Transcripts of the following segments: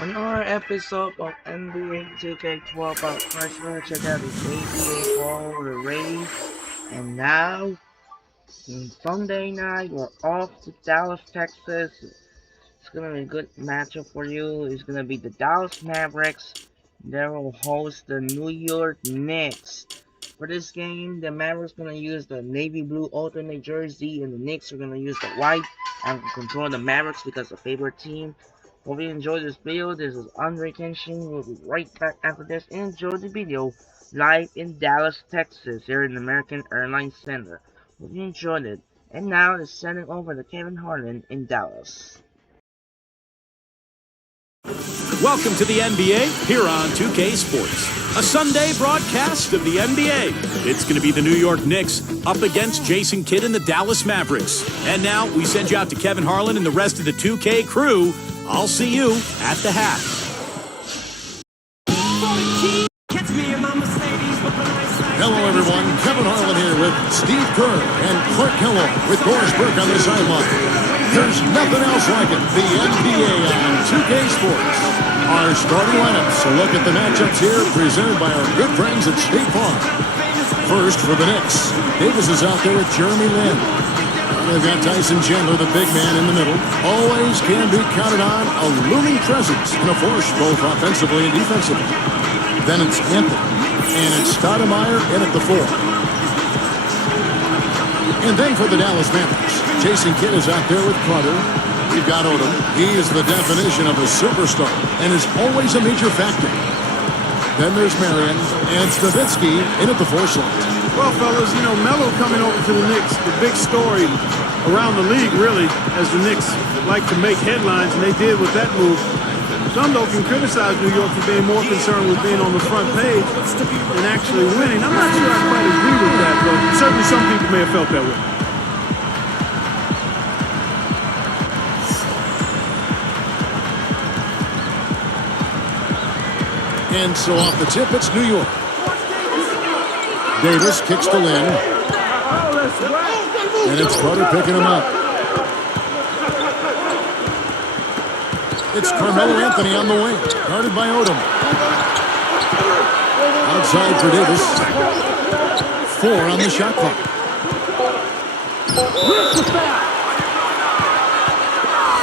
On our episode of NBA 2K12 about first we're check out the ABA Fall the race. And now on Sunday night we're off to Dallas, Texas. It's gonna be a good matchup for you. It's gonna be the Dallas Mavericks. They will host the New York Knicks. For this game, the Mavericks gonna use the navy blue alternate jersey, and the Knicks are gonna use the white and control the Mavericks because the favorite team. Hope you enjoyed this video. This is Andre Kenshin. We'll be right back after this. Enjoy the video live in Dallas, Texas, here in the American Airlines Center. Hope you enjoyed it. And now it's sending over to Kevin Harlan in Dallas. Welcome to the NBA here on 2K Sports, a Sunday broadcast of the NBA. It's going to be the New York Knicks up against Jason Kidd and the Dallas Mavericks. And now we send you out to Kevin Harlan and the rest of the 2K crew. I'll see you at the half. Hello, everyone. Kevin Harlan here with Steve Kerr and Clark Kellogg with Doris Burke on the sideline. There's nothing else like it. The NBA on 2K Sports. Our starting lineups. A look at the matchups here presented by our good friends at State Farm. First for the Knicks. Davis is out there with Jeremy Lin. They've got Tyson Chandler, the big man in the middle. Always can be counted on. A looming presence and a force both offensively and defensively. Then it's Anthony. And it's Stoudemire in at the 4. And then for the Dallas Mavericks, Jason Kidd is out there with Carter. You've got Odom. He is the definition of a superstar and is always a major factor. Then there's Marion and Nowitzki in at the 4 slot. Well, fellas, you know, Melo coming over to the Knicks, the big story around the league, really, as the Knicks like to make headlines, and they did with that move. Some, though, can criticize New York for being more concerned with being on the front page than actually winning. I'm not sure I quite agree with that, but certainly some people may have felt that way. And so off the tip, it's New York. Davis kicks to Lin. And it's Carter picking him up. It's Carmelo Anthony on the wing, guarded by Odom. Outside for Davis. 4 on the shot clock.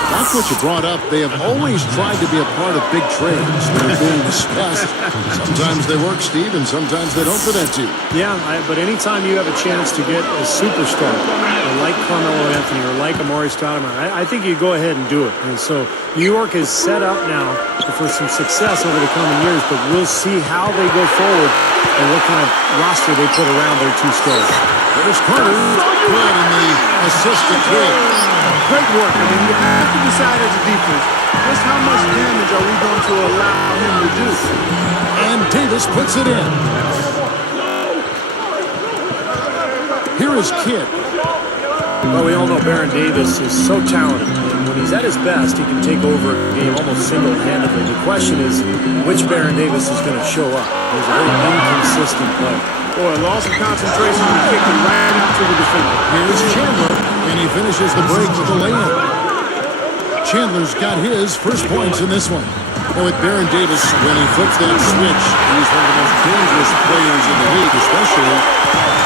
That's what you brought up. They have always tried to be a part of big trades that are being discussed. Sometimes they work, Steve, and sometimes they don't for that team. Yeah, but anytime you have a chance to get a superstar like Carmelo Anthony or like Amari Stoudemire, I think you go ahead and do it. And so New York is set up now for some success over the coming years, but we'll see how they go forward and what kind of roster they put around their 2 stars. There's Carter. Good in the assist to Kidd. Great work. I mean, you have to decide as a defense just how much damage are we going to allow him to do. And Davis puts it in. Here is Kidd. Well, we all know Baron Davis is so talented. And when he's at his best, he can take over a game almost single-handedly. The question is which Baron Davis is going to show up. He's a very inconsistent player. Boy, loss of concentration and kicked him right out to the defender. Here's Chandler, and he finishes the break with the layup. Chandler's got his first points in this one. And with Baron Davis, when he flips that switch, he's one of the most dangerous players in the league, especially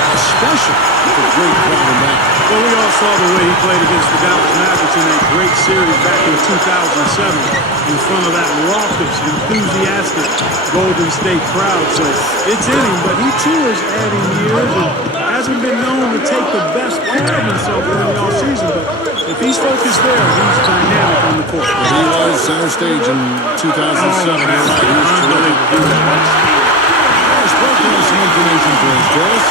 with a great crowd in that. Well, we all saw the way he played against the Dallas Mavericks in that great series back in 2007 in front of that raucous, enthusiastic Golden State crowd. So it's in him, but he too is adding years and hasn't been known to take the best care of himself in the offseason. But if he's focused there, he's dynamic on the court. He was center stage in 2007. You're right. He was terrific. There's broken some information for us, Doris.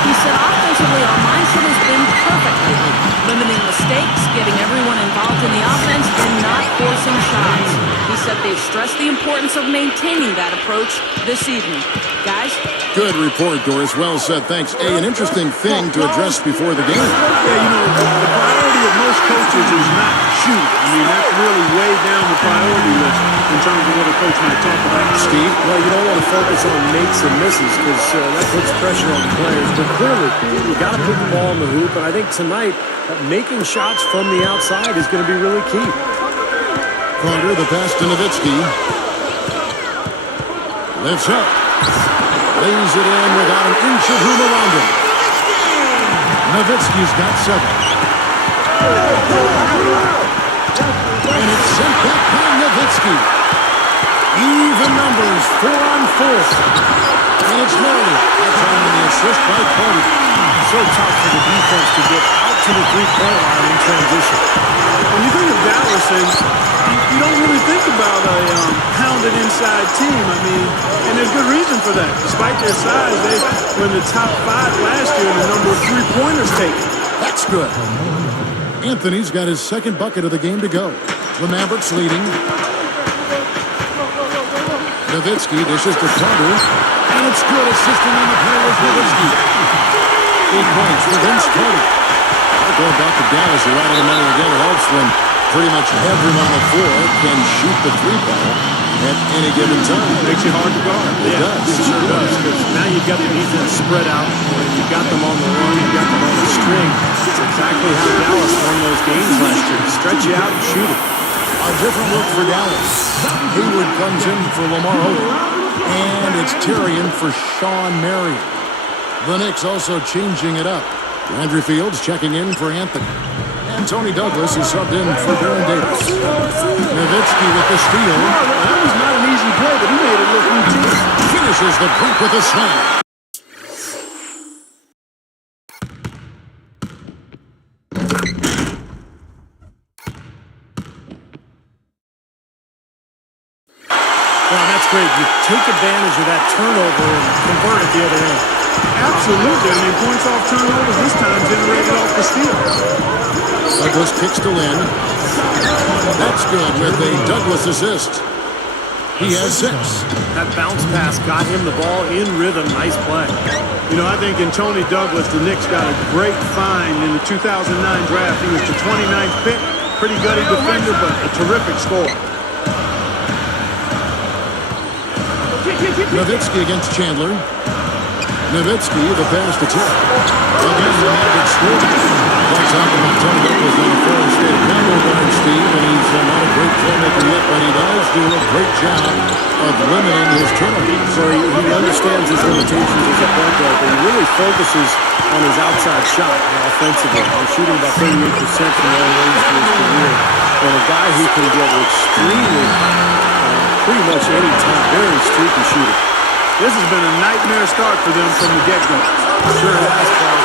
He said offensively, our mindset has been perfect lately. Limiting mistakes, getting everyone involved in the offense, and not forcing shots. He said they've stressed the importance of maintaining that approach this evening. Guys? Good report, Doris. Well said. Thanks. An interesting thing to address before the game. Yeah, you know, the priority of with most coaches is not shooting. I mean, that's really way down the priority list in terms of what a coach might talk about. Steve, well, you don't want to focus on makes and misses because that puts pressure on the players. But clearly, you got to put the ball in the hoop. And I think tonight, making shots from the outside is going to be really key. Carter, the pass to Nowitzki. Lifts up. Lays it in without an inch of room around him. Nowitzki's got 7. And it's sent back by Nowitzki. Even numbers, 4 on 4. And it's Murray. That's on the assist by Carter. So tough for the defense to get out to the three-point line in transition. When you think of Dallas, and you don't really think about a pounded inside team. I mean, and there's good reason for that. Despite their size, they were in the top 5 last year in the number of three-pointers taken. That's good. Anthony's got his second bucket of the game to go. The Mavericks leading. Nowitzki dishes to Carter. And it's good. Assisting on the play was Nowitzki. 8 points for Vince Carter. Going back to Dallas, you're right on the money again. It helps when pretty much everyone on the floor can shoot the 3-ball at any given time. Makes you hard to guard. It does. It sure does. Because now you've got the defense spread out. You've got them on the run. You've got them on the string. It's exactly how Dallas won those games last year. Stretch you out and shoot it. A different look for Dallas. Hayward comes in for Lamar Odom. And it's Tyrion for Sean Marion. The Knicks also changing it up. Andrew Fields checking in for Anthony. And Tony Douglas is subbed in for Baron Davis. Nowitzki with the steal. That was not an easy play, but he made it look routine. Finishes the break with a slam. Well, that's great. You take advantage of that turnover and convert at the other end. Absolutely. I mean, points off turnovers this time generated off the steal. Douglas kicks to Lynn. That's good with a Douglas assist. He has 6. That bounce pass got him the ball in rhythm. Nice play. You know, I think in Tony Douglas, the Knicks got a great find in the 2009 draft. He was the 29th pick. Pretty gutty defender, but a terrific scorer. Nowitzki against Chandler. Nowitzki, the pass to Tip. Again, the Mavericks score. Like talking about Tony Douglas on the Florida State combo guard, Steve, and he's not a great playmaker yet, but he does do a great job of limiting his turnovers. So he understands his limitations as a point guard, but he really focuses on his outside shot offensively. He's shooting about 38% from long range for his career. And a guy who can get extremely, pretty much any time, very streaky shooter. This has been a nightmare start for them from the get-go. Sure it has, Carl.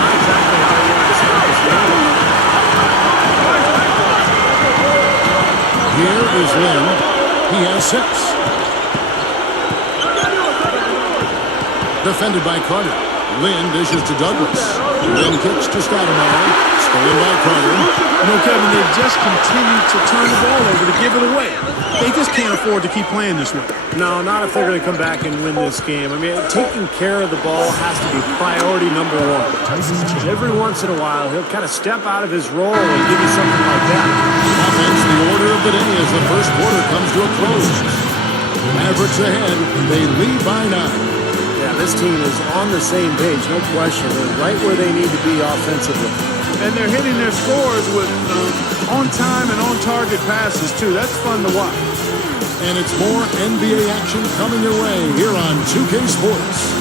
Not exactly how he wanted to start this game. Here is Lynn. He has 6. Defended by Carter. Lynn dishes to Douglas. Lynn kicks to Stoudemire. Stolen by Carter. You know, Kevin, they've just continued to turn the ball over to give it away. They just can't afford to keep playing this way. No, not if they're going to come back and win this game. I mean, taking care of the ball has to be priority number 1. Every once in a while, he'll kind of step out of his role and give you something like that. Offense, the order of the day as the first quarter comes to a close. Mavericks ahead. They lead by 9. Yeah, this team is on the same page, no question. They're right where they need to be offensively. And they're hitting their scores with on-time and on-target passes, too. That's fun to watch. And it's more NBA action coming your way here on 2K Sports.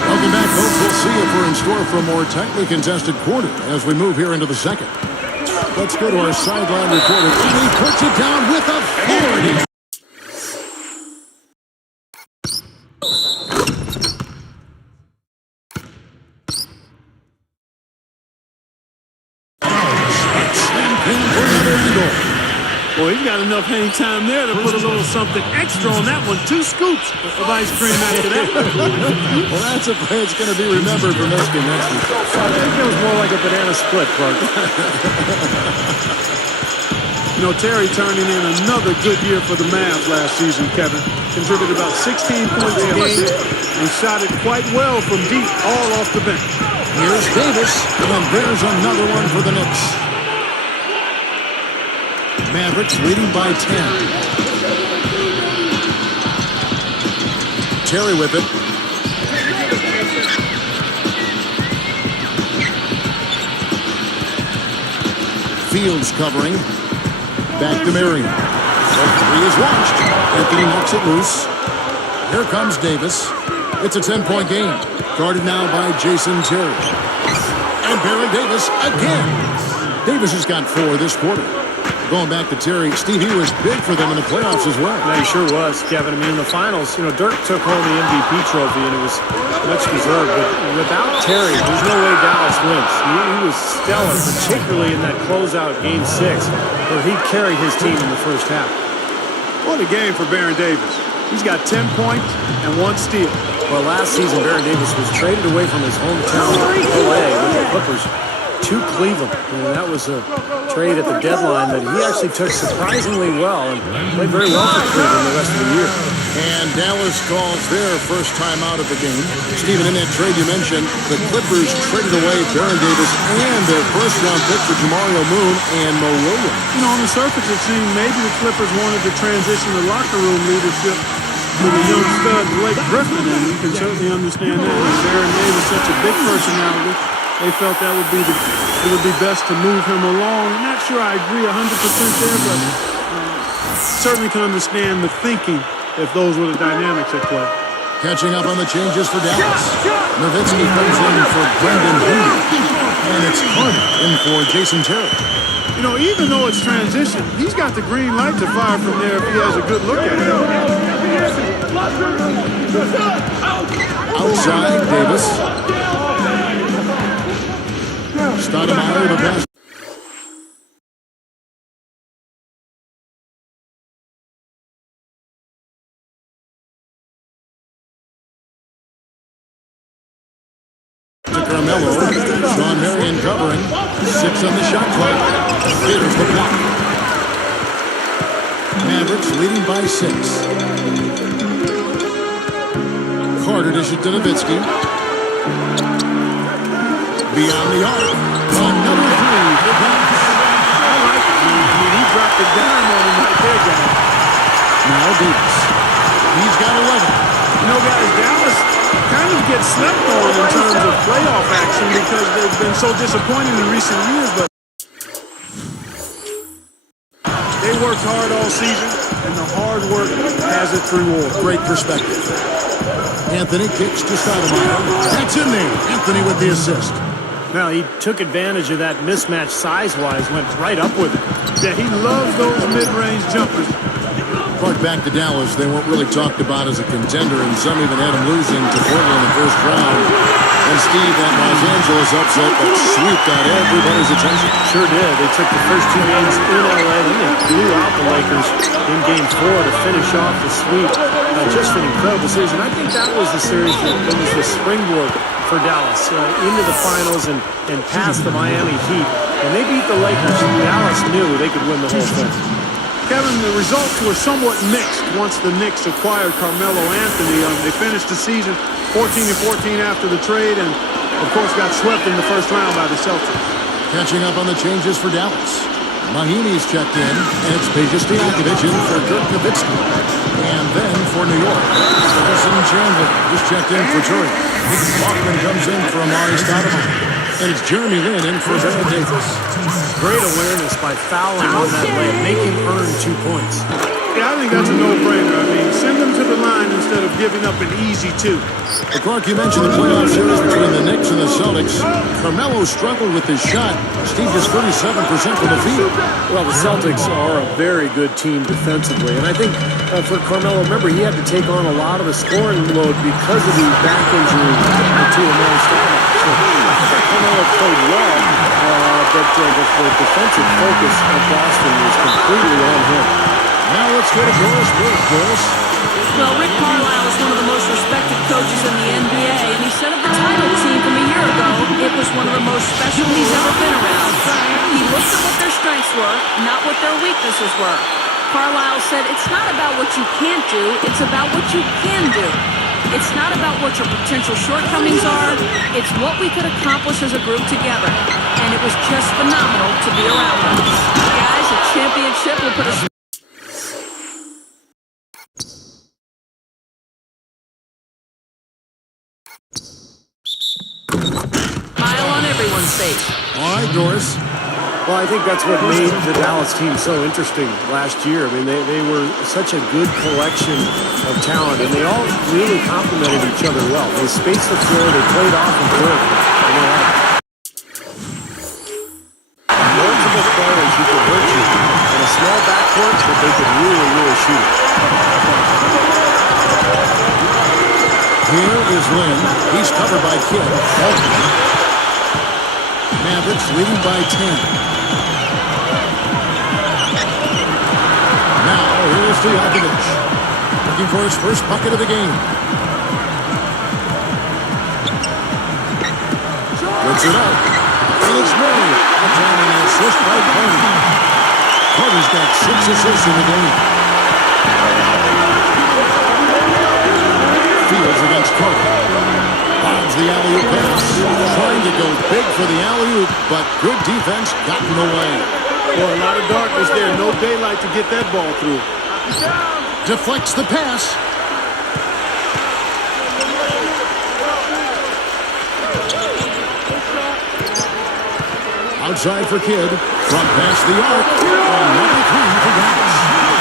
Welcome back, folks. We'll see if we're in store for a more tightly contested quarter as we move here into the second. Let's go to our sideline reporter. And he puts it down with authority. Well, he's got enough hang time there to put a little something extra on that one. 2 scoops of ice cream after that. Well, that's a play that's going to be remembered for Michigan next week. I think it was more like a banana split, Clark. You know, Terry turning in another good year for the Mavs last season, Kevin. Contributed about 16 points a game and shot it quite well from deep, all off the bench. Here's Davis, and there's another one for the Knicks. Mavericks leading by 10. Terry with it. Fields covering. Back to Marion. Three is launched. Anthony knocks it loose. Here comes Davis. It's a 10-point game. Guarded now by Jason Terry. And Baron Davis again. Davis has got 4 this quarter. Going back to Terry, Steve, he was big for them in the playoffs as well. Yeah, he sure was, Kevin. I mean, in the finals, you know, Dirk took home the MVP trophy, and it was much deserved. But without Terry, there's no way Dallas wins. He was stellar, particularly in that closeout Game 6, where he carried his team in the first half. What a game for Baron Davis. He's got 10 points and 1 steal. Well, last season, Baron Davis was traded away from his hometown, LA, with the Clippers, to Cleveland. And that was a trade at the deadline that he actually took surprisingly well and played very well for Cleveland the rest of the year. And Dallas calls their first time out of the game. Stephen, in that trade you mentioned, the Clippers traded away Baron Davis and their first-round pick for Jamario Moon and Mo Williams. You know, on the surface, it seemed maybe the Clippers wanted to transition the locker room leadership to the young stud Blake Griffin, and you can certainly understand that. With Baron Davis, such a big personality, they felt that it would be best to move him along. I'm not sure I agree 100% there, but certainly can understand the thinking if those were the dynamics at play. Catching up on the changes for Dallas. Nowitzki comes in for Brendan Moody, and it's Carter in for Jason Terry. You know, even though it's transition, he's got the green light to fire from there if he has a good look at it. Outside, Davis. Stoudemire with a pass. To Carmelo. Sean Marion covering. 6 on the shot clock. There's the block. Mavericks leading by 6. Carter dishes to Nowitzki. Beyond the arc. Another 3 for Dallas. I like it. I mean, he dropped the dime on him right there, guys. Now Davis. He's got 11. You know, guys, Dallas kind of gets slept on in terms of playoff action because they've been so disappointing in recent years, but they worked hard all season, and the hard work has its reward. Great perspective. Anthony kicks to Stoudemire. That's in there. Anthony with the assist. Now, he took advantage of that mismatch size-wise, went right up with it. Yeah, he loves those mid-range jumpers. Clark, back to Dallas. They weren't really talked about as a contender, and some even had them losing to Portland in the first round. And Steve, that Los Angeles upset that sweep got everybody's attention. Sure did. They took the first 2 games in LA, then they blew out the Lakers in Game 4 to finish off the sweep. Just an incredible series, and I think that was the series that was the springboard for Dallas into the finals and past the Miami Heat. When they beat the Lakers, Dallas knew they could win the whole thing. Kevin, the results were somewhat mixed once the Knicks acquired Carmelo Anthony. They finished the season 14-14 after the trade and, of course, got swept in the first round by the Celtics. Catching up on the changes for Dallas. Mahini's checked in, and it's Peja Stojakovic in for Dirk Nowitzki. And then for New York, Harrison Chandler is checked in for Turin. Bachman comes in for Amari Stoudemire. And it's Jeremy Lin in for Baron Davis. Great awareness by fouling on that layup, make him earn 2 points. Yeah, I think that's a no-brainer. I mean, send them to the line instead of giving up an easy 2. Well, Clark, you mentioned the playoff series between the Knicks and the Celtics. Carmelo struggled with his shot. Steve, just 37% from the field. Well, the Celtics are a very good team defensively. And I think for Carmelo, remember, he had to take on a lot of the scoring load because of the back injury to Amari Stoudemire. So I thought Carmelo played well, but the defensive focus of Boston was completely on him. Now let's go to Doris Burke. Doris. Well, Rick Carlisle is one of the most respected coaches in the NBA, and he said of the title team from a year ago, it was one of the most special he's ever been around. He looked at what their strengths were, not what their weaknesses were. Carlisle said, it's not about what you can't do, it's about what you can do. It's not about what your potential shortcomings are, it's what we could accomplish as a group together. And it was just phenomenal to be around them. Guys, a championship will put a smile on everyone's face. All right, Doris. Well, I think that's what made the Dallas team so interesting last year. I mean, they were such a good collection of talent, and they all really complemented each other well. They spaced the floor, they played off and court, and they had multiple players who could hurt you in a small backcourt, but they could really, really shoot it. Here is Lynn. He's covered by Kidd. Mavericks leading by 10. Now, here's Stojakovic. Looking for his first bucket of the game. Puts it up. And it's Murray. Attempting an assist by Carter. Carter's got 6 assists in the game. Fields against Carter. Bobs the alley-oop pass. Trying to go big for the alley-oop, but good defense got in the way. Boy, a lot of darkness there. No daylight to get that ball through. Deflects the pass. Outside for Kidd. Front past the arc. And number 3 for Dallas.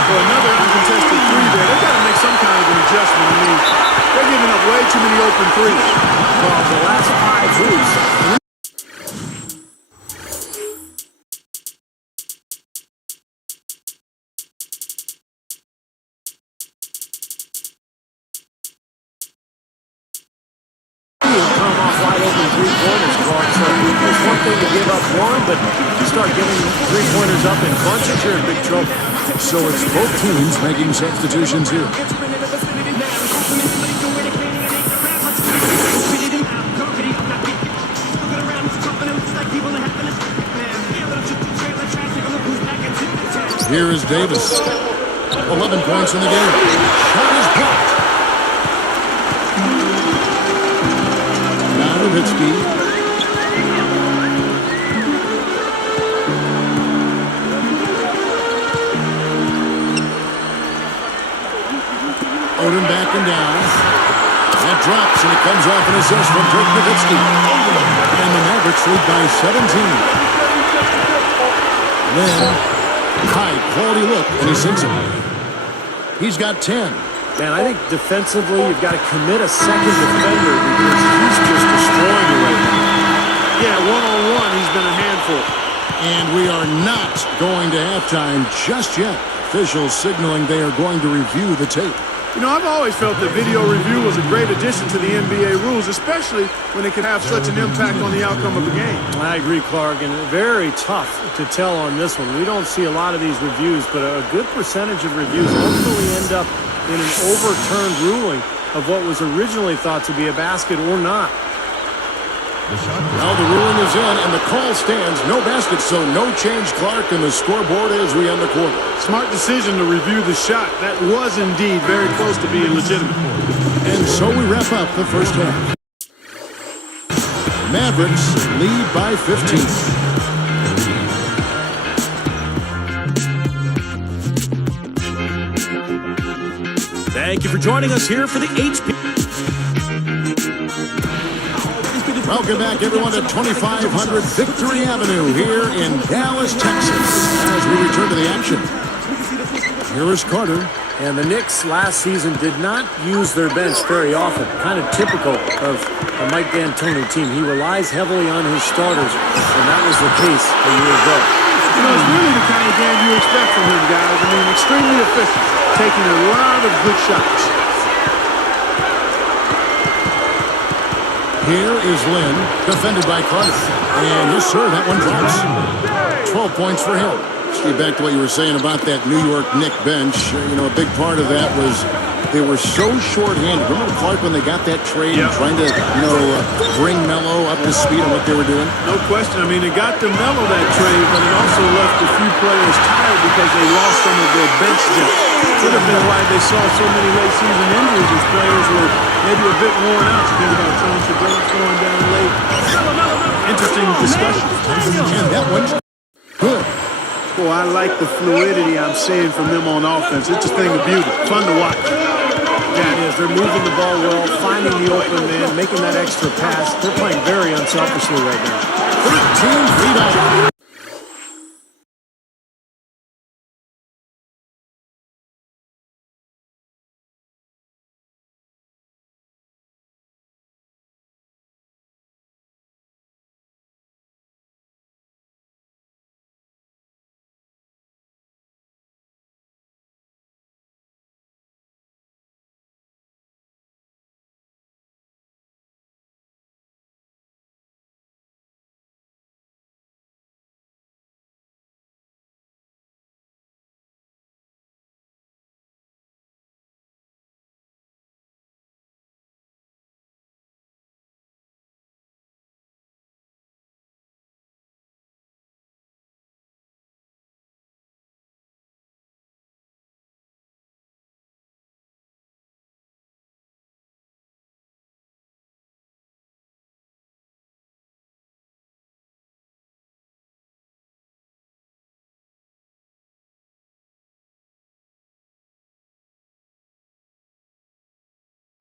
For another uncontested three there, they got to make some kind of an adjustment. I mean, they're giving up way too many open threes. Well, the last 5 moves. Come off wide open 3-pointers, Clark. So it's one thing to give up one, but you start giving 3-pointers up in bunches, you're in big trouble. So it's both teams making substitutions here. Here is Davis. 11 points in the game. Shot is blocked. Now Nowitzki. Odin backing down. That drops, and it comes off an assist from Dirk Nowitzki. And the Mavericks lead by 17. Then, high quality look, and he sinks it. He's got 10. Man, I think defensively you've got to commit a second defender because he's just destroying you right now. Yeah, one-on-one, he's been a handful. And we are not going to halftime just yet. Officials signaling they are going to review the tape. You know, I've always felt that video review was a great addition to the NBA rules, especially when it can have such an impact on the outcome of the game. I agree, Clark, and very tough to tell on this one. We don't see a lot of these reviews, but a good percentage of reviews ultimately end up in an overturned ruling of what was originally thought to be a basket or not. Now the ruling is in, and the call stands. No basket, so no change, Clark, and the scoreboard as we end the quarter. Smart decision to review the shot. That was indeed very close to being legitimate. And so we wrap up the first half. Mavericks lead by 15. Thank you for joining us here for the HP. Welcome back, everyone, to 2500 Victory Avenue here in Dallas, Texas, as we return to the action. Here is Carter. And the Knicks last season did not use their bench very often, kind of typical of a Mike D'Antoni team. He relies heavily on his starters, and that was the case a year ago. You know, it's really the kind of game you expect from him, guys. I mean, extremely efficient, taking a lot of good shots. Here is Lynn, defended by Carter. And yes, sir, that one drops. 12 points for him. Steve, back to what you were saying about that New York Knicks bench. You know, a big part of that was they were so short-handed. Remember Clark when they got that trade and trying to, bring Melo up to speed on what they were doing? No question. I mean, it got to Melo that trade, but it also left a few players tired because they lost some of their bench depth. Could have been why they saw so many late-season injuries as players were maybe a bit worn out. You think about John Travolta going down late. Interesting discussion. And that one's good. Boy, I like the fluidity I'm seeing from them on offense. It's a thing of beauty. Fun to watch. Yeah, it is. They're moving the ball well, finding the open man, making that extra pass. They're playing very unselfishly right now. 13 rebounds.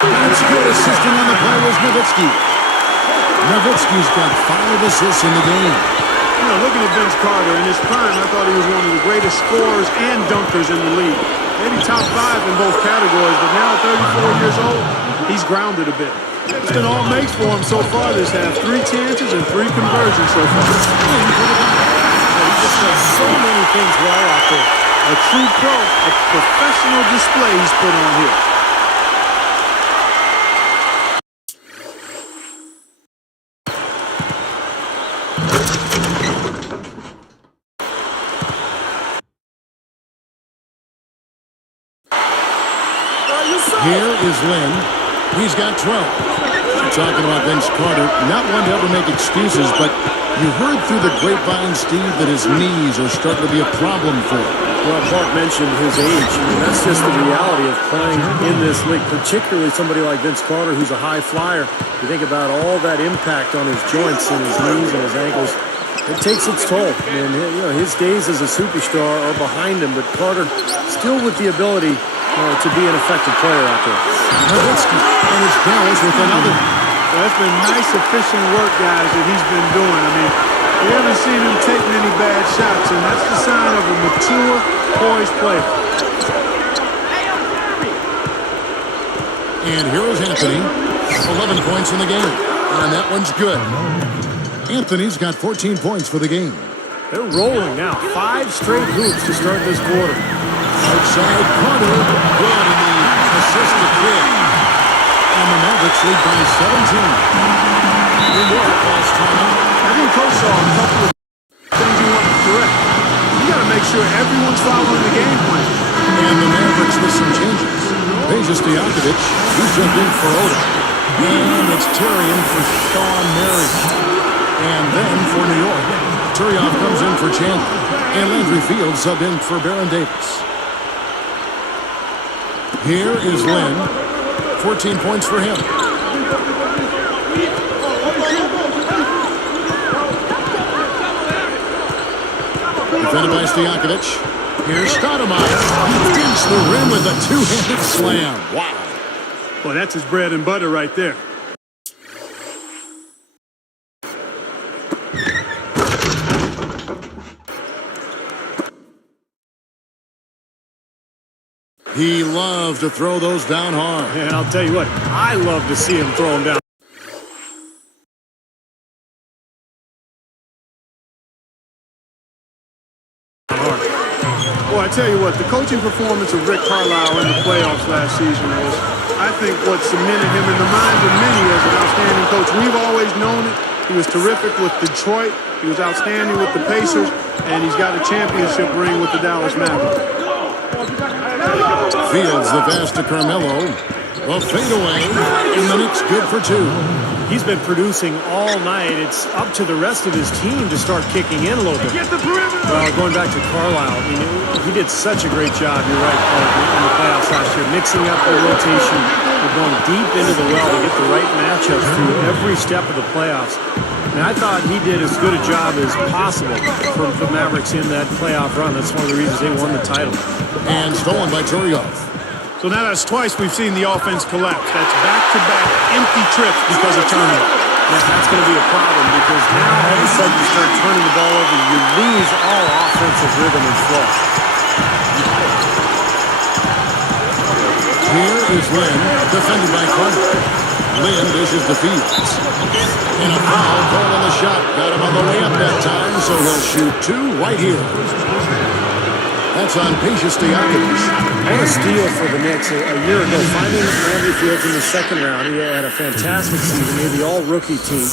That's good assisting on the play was Nowitzki. Nowitzki's got 5 assists in the game. You know, looking at Vince Carter in his prime, I thought he was one of the greatest scorers and dunkers in the league. Maybe top 5 in both categories, but now at 34 years old, he's grounded a bit. It's been all makes for him so far this half. 3 chances and 3 conversions so far. He just does so many things well out there. A true pro, a professional display he's put on here. Here is Lynn. He's got 12. Talking about Vince Carter, not one to ever make excuses, but you heard through the grapevine, Steve, that his knees are starting to be a problem for him. Well, Clark mentioned his age. I mean, that's just the reality of playing in this league, particularly somebody like Vince Carter, who's a high flyer. You think about all that impact on his joints and his knees and his ankles. It takes its toll. And, his days as a superstar are behind him, but Carter still with the ability to be an effective player out there. Nowitzki and his barrels with another. Well, that's been nice, efficient work, guys, that he's been doing. I mean, we haven't seen him take many bad shots, and that's the sign of a mature, poised player. And here is Anthony. 11 points in the game. And that one's good. Anthony's got 14 points for the game. They're rolling now. 5 straight hoops to start this quarter. Outside Carter, good in the assist to Kidd. And the Mavericks lead by 17. New York calls timeout. I think Coach saw a couple of things he wanted to correct. You got to make sure everyone's following the game plan. And the Mavericks with some changes. Peja Stojakovic, he's jumped in for Oda. And it's Tyrion for Sean Mary. And then for New York, Turioff comes in for Chandler. And Landry Fields subbed in for Baron Davis. Here is Lynn. 14 points for him. Defended by Stojakovic. Here's Stoudemire. He digs the rim with a 2-handed slam. Wow. Well, that's his bread and butter right there. He loves to throw those down hard. And I'll tell you what, I love to see him throw them down. Well, I tell you what, the coaching performance of Rick Carlisle in the playoffs last season was I think, what cemented him in the minds of many as an outstanding coach. We've always known it. He was terrific with Detroit. He was outstanding with the Pacers. And he's got a championship ring with the Dallas Mavericks. Fields the pass to Carmelo. The fadeaway, and the Knicks good for two. He's been producing all night. It's up to the rest of his team to start kicking in a little bit. Well, going back to Carlisle, I mean, he did such a great job, you're right, Clark, in the playoffs last year, mixing up the rotation, going deep into the well to get the right matchups through every step of the playoffs. And I thought he did as good a job as possible for the Mavericks in that playoff run. That's one of the reasons they won the title. And stolen by Turiaf. So now that's twice we've seen the offense collapse. That's back-to-back empty trips because of turnover. Yeah, that's going to be a problem because now all of a sudden you start turning the ball over, you lose all offensive rhythm and flow. Here is Lynn, defended by Carter. Lynn dishes to Fields. And a foul call on the shot. Got him on the layup that time, so he'll shoot two right here. That's on Patience Diakovic. What a steal for the Knicks a year ago. Finding Andrew Fields in the second round, he had a fantastic season, made the all-rookie team,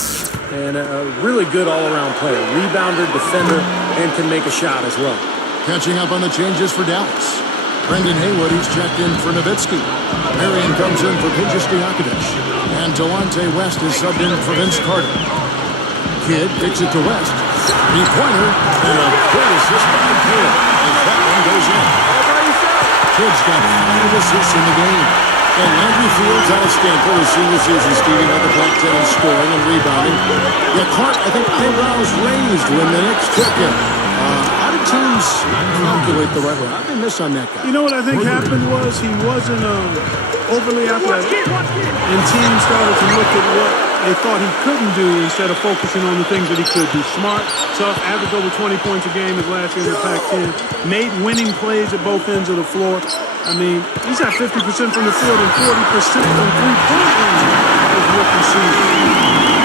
and a really good all-around player. Rebounder, defender, and can make a shot as well. Catching up on the changes for Dallas. Brendan Haywood, he's checked in for Nowitzki. Marion comes in for Patience Diakovic. And Delonte West is subbed in for Vince Carter. Kidd kicks it to West. Three-pointer, and a great assist by Kidd as that one goes in. Kidd's got 5 assists in the game. And Landry Fields out of Stanford his senior season, Stevie had the top 10 in scoring and rebounding. Yeah, Clark, I think eyebrows raised when the Knicks took him. How did teams calculate the right way? How did they miss on that guy? You know what I think happened was he wasn't overly athletic, and teams started to look at what they thought he couldn't do instead of focusing on the things that he could do. Smart, tough, averaged over 20 points a game his last year in the Pac-10, made winning plays at both ends of the floor. I mean, he's at 50% from the field and 40% from three-point range his rookie season.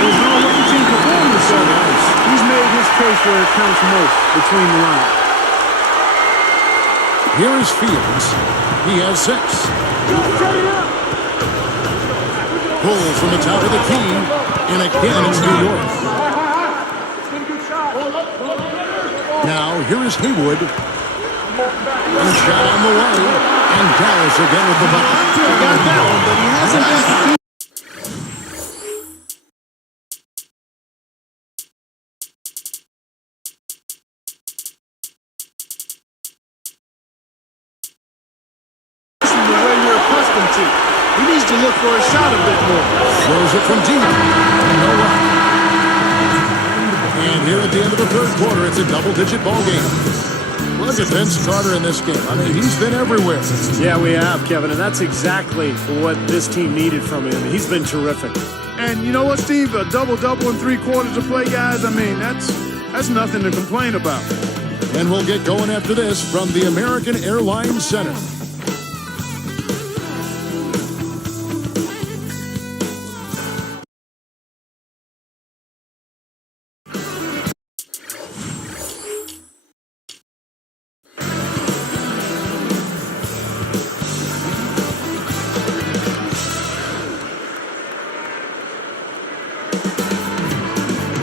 His all-rookie team performance so nice. He's made his case where it counts most between the lines. Here is Fields. He has 6. Pulls from the top of the key, and again it's New York. Now here is Haywood. And shot on the way, and Dallas again with the bucket. He got that one, but he hasn't been. He needs to look for a shot a bit more. Throws it from deep. No luck. And here at the end of the third quarter, it's a double-digit ball game. Look at Vince Carter in this game. I mean, he's been everywhere. Yeah, we have, Kevin, and that's exactly what this team needed from him. He's been terrific. And you know what, Steve? A double-double in 3 quarters of play, guys. I mean, that's nothing to complain about. And we'll get going after this from the American Airlines Center.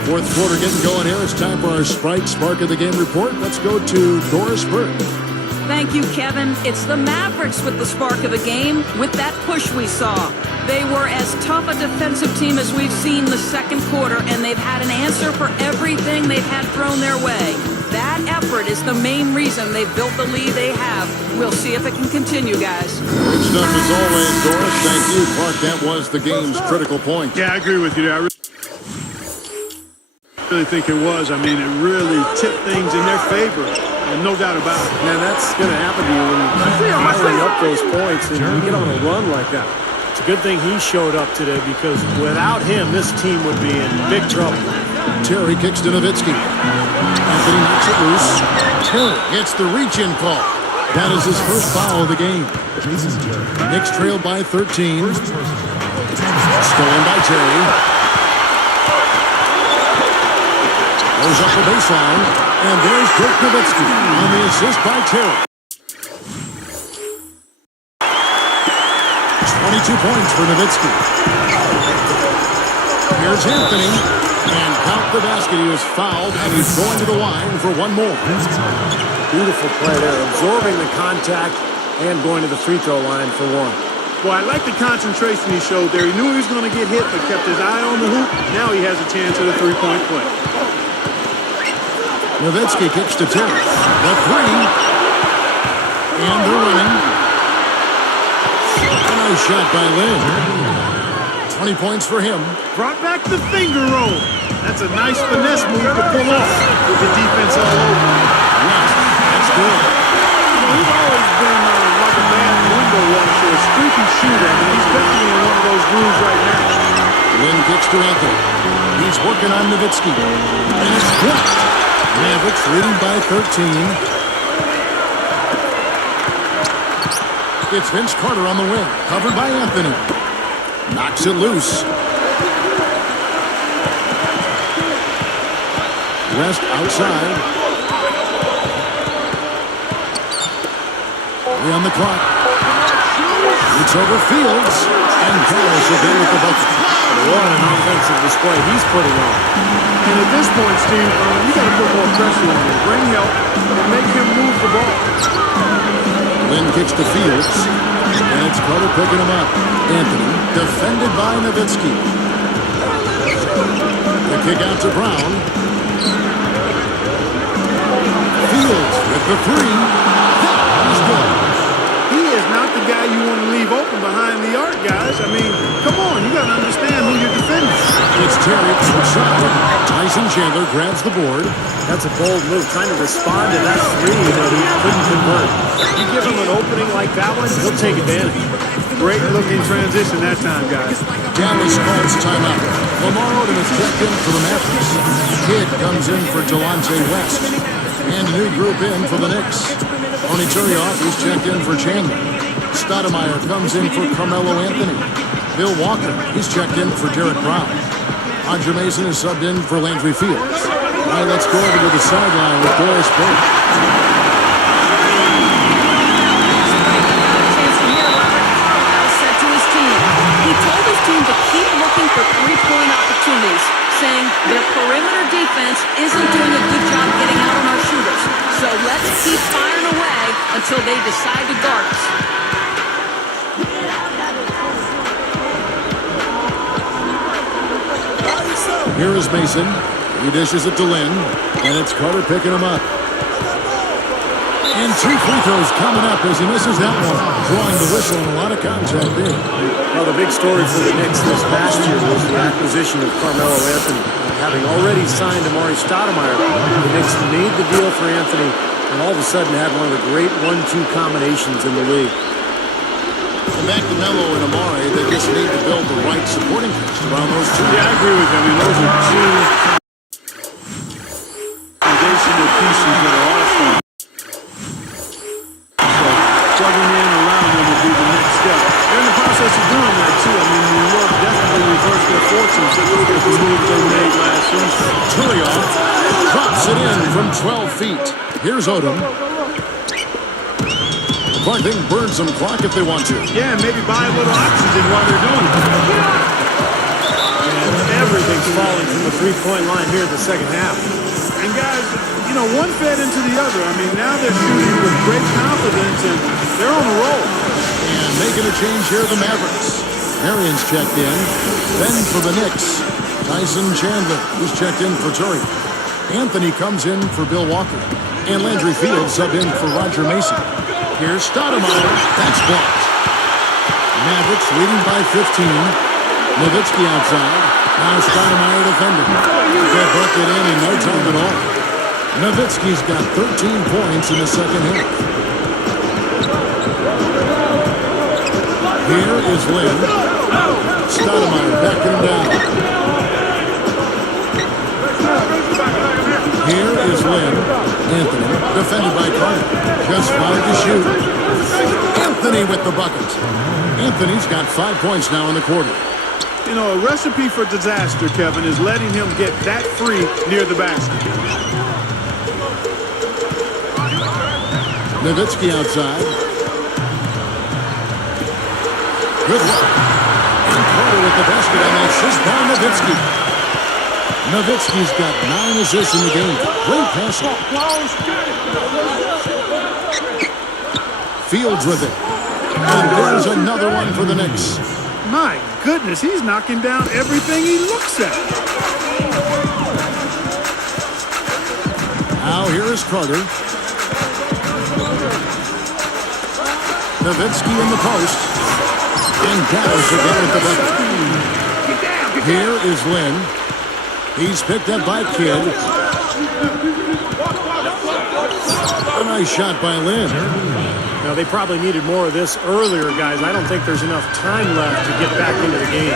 Fourth quarter getting going here. It's time for our Sprite Spark of the Game report. Let's go to Doris Burke. Thank you, Kevin. It's the Mavericks with the spark of the game, with that push we saw. They were as tough a defensive team as we've seen the second quarter, and they've had an answer for everything they've had thrown their way. That effort is the main reason they've built the lead they have. We'll see if it can continue, guys. Good stuff as always, Doris. Thank you, Clark. That was the game's critical point. Yeah, I agree with you there. I really think it was. I mean, it really tipped things in their favor, and no doubt about it. Man, that's going to happen to you when you're piling up those points and you get on a run like that. It's a good thing he showed up today because without him, this team would be in big trouble. Terry kicks to Nowitzki. Anthony knocks it loose. Terry gets the reach-in call. That is his first foul of the game. Knicks trailed by 13. Stolen by Terry. Goes up the baseline, and there's Dirk Nowitzki on the assist by Terry. 22 points for Nowitzki. Here's Anthony. And count the basket. He was fouled, and he's going to the line for one more. Beautiful play there, absorbing the contact and going to the free throw line for one. Boy, I like the concentration he showed there. He knew he was going to get hit, but kept his eye on the hoop. Now he has a chance at a three-point play. Nowitzki kicks to Terry. The three. And they're running. A nice shot by Lynn. 20 points for him. Brought back the finger roll. That's a nice finesse move to pull off with the defense all over. Yes, that's good. He's always been like a man window washer, a streaky shooter. I mean, he's definitely in one of those grooves right now. Lynn kicks to Anthony. He's working on Nowitzki. And it's blocked. Mavericks leading by 13. It's Vince Carter on the wing, covered by Anthony. Knocks it loose. West outside. On the clock. It's over Fields. And Carlos again with the bucket. What an offensive display he's putting on. And at this point, Steve, you got to put more pressure on him. Bring help and make him move the ball. Lynn kicks to Fields. And it's Carter picking him up. Anthony, defended by Nowitzki. The kick out to Brown. Fields with the three. He's good. He is not the guy you want to leave open behind the arc, guys. I mean, come on, you got to understand who you're defending. It's Terry outside. Tyson Chandler grabs the board. That's a bold move, trying to respond to that three that he couldn't convert. You give him an opening like that one, he'll take advantage. Great looking transition that time, guys. Dallas calls timeout. Lamar Odom is checked in for the Mavericks. Kidd comes in for Delonte West. And a new group in for the Knicks. Tony Turioff is checked in for Chandler. Stoudemire comes in for Carmelo Anthony. Bill Walker, he's checked in for Derek Brown. Roger Mason is subbed in for Landry Fields. All right, let's go over to the sideline with Doris Burke. He told his team to keep looking for three-point opportunities, saying their perimeter defense isn't doing a good job getting out on our shooters. So let's keep firing away until they decide to guard us. Here is Mason. He dishes it to Lynn, and it's Carter picking him up. And two free throws coming up as he misses that one, drawing the whistle and a lot of contact there. Well, the big story for the Knicks this past year was the acquisition of Carmelo Anthony. Having already signed Amari Stoudemire, the Knicks made the deal for Anthony and all of a sudden had one of the great 1-2 combinations in the league. And back to Melo and Amari, they just need to build the right supporting cast around those two. Yeah, I agree with you. I mean, those are two foundational pieces that are awesome. So, plugging in around them would be the next step. They're in the process of doing that, too. I mean, New York definitely reversed their fortunes. They look at the move they made last season. Turioff drops it in from 12 feet. Here's Odom. Clark burns some clock if they want to. Yeah, and maybe buy a little oxygen while they're doing it. And everything's falling from the three-point line here in the second half. And guys, you know, one fed into the other. I mean, now they're shooting with great confidence, and they're on a roll. And making a change here, the Mavericks. Marion's checked in. Then for the Knicks, Tyson Chandler, who's checked in for Turry. Anthony comes in for Bill Walker. And Landry Fields sub in for Roger Mason. Here's Stoudemire. That's blocked. Mavericks leading by 15. Nowitzki outside. Now Stoudemire defending. That bucket in no time at all. Nowitzki's got 13 points in the second half. Here is Lynn. Stoudemire backing him down. Here is Lynn. Anthony, defended by Carter. Just 5 to shoot. Anthony with the bucket. Anthony's got 5 points now in the quarter. You know, a recipe for disaster, Kevin, is letting him get that free near the basket. Nowitzki outside. Good work. And Carter with the basket on the assist by Nowitzki. Nowitzki's got 9 assists in the game. Great passing. Fields with it. And there's another one for the Knicks. My goodness, he's knocking down everything he looks at. Now here is Carter. Nowitzki in the post. And Dallas again with the bucket. Here is Lynn. He's picked up by Kidd. A nice shot by Lynn. Now, they probably needed more of this earlier, guys. I don't think there's enough time left to get back into the game.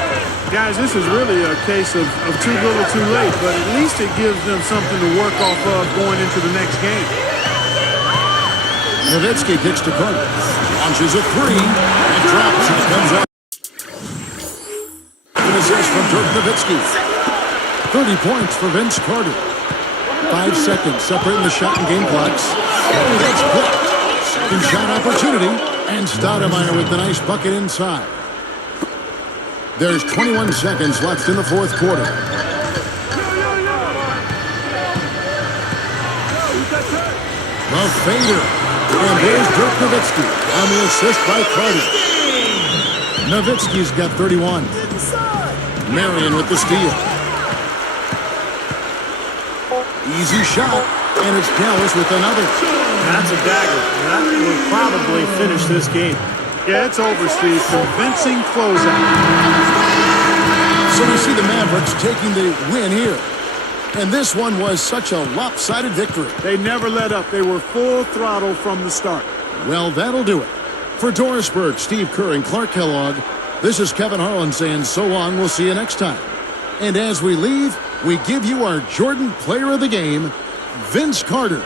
Guys, this is really a case of too little too late, but at least it gives them something to work off of going into the next game. Nowitzki kicks to Carter. Launches a 3 and drops and it comes out. An assist from Dirk Nowitzki. 30 points for Vince Carter. 5 seconds separating the shot and game clocks. That's blocked. Second shot opportunity. And Stoudemire with the nice bucket inside. There's 21 seconds left in the fourth quarter. The fader. And there's Dirk Nowitzki on the assist by Carter. Nowitzki's got 31. Marion with the steal. Easy shot, and it's Dallas with another. That's a dagger. That will probably finish this game. Yeah, it's over, Steve. Convincing closeout. So we see the Mavericks taking the win here. And this one was such a lopsided victory. They never let up. They were full throttle from the start. Well, that'll do it. For Doris Burke, Steve Kerr, and Clark Kellogg, this is Kevin Harlan saying so long. We'll see you next time. And as we leave, we give you our Jordan Player of the Game, Vince Carter.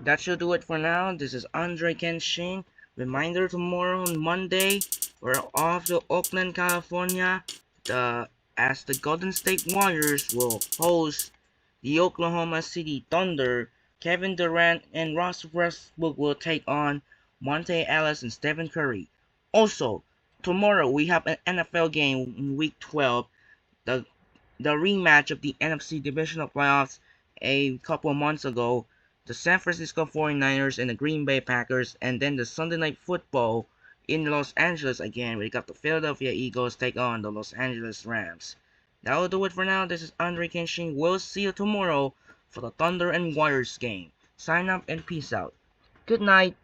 That should do it for now. This is Andre Kenshin. Reminder, tomorrow on Monday, we're off to Oakland, California. As the Golden State Warriors will host the Oklahoma City Thunder. Kevin Durant and Russell Westbrook will take on Monte Ellis and Stephen Curry. Also, tomorrow we have an NFL game in Week 12. The the rematch of the NFC Divisional Playoffs a couple of months ago, the San Francisco 49ers and the Green Bay Packers, and then the Sunday Night Football in Los Angeles again. We got the Philadelphia Eagles take on the Los Angeles Rams. That will do it for now. This is Andre Kenshin. We'll see you tomorrow for the Thunder and Warriors game. Sign up and peace out. Good night.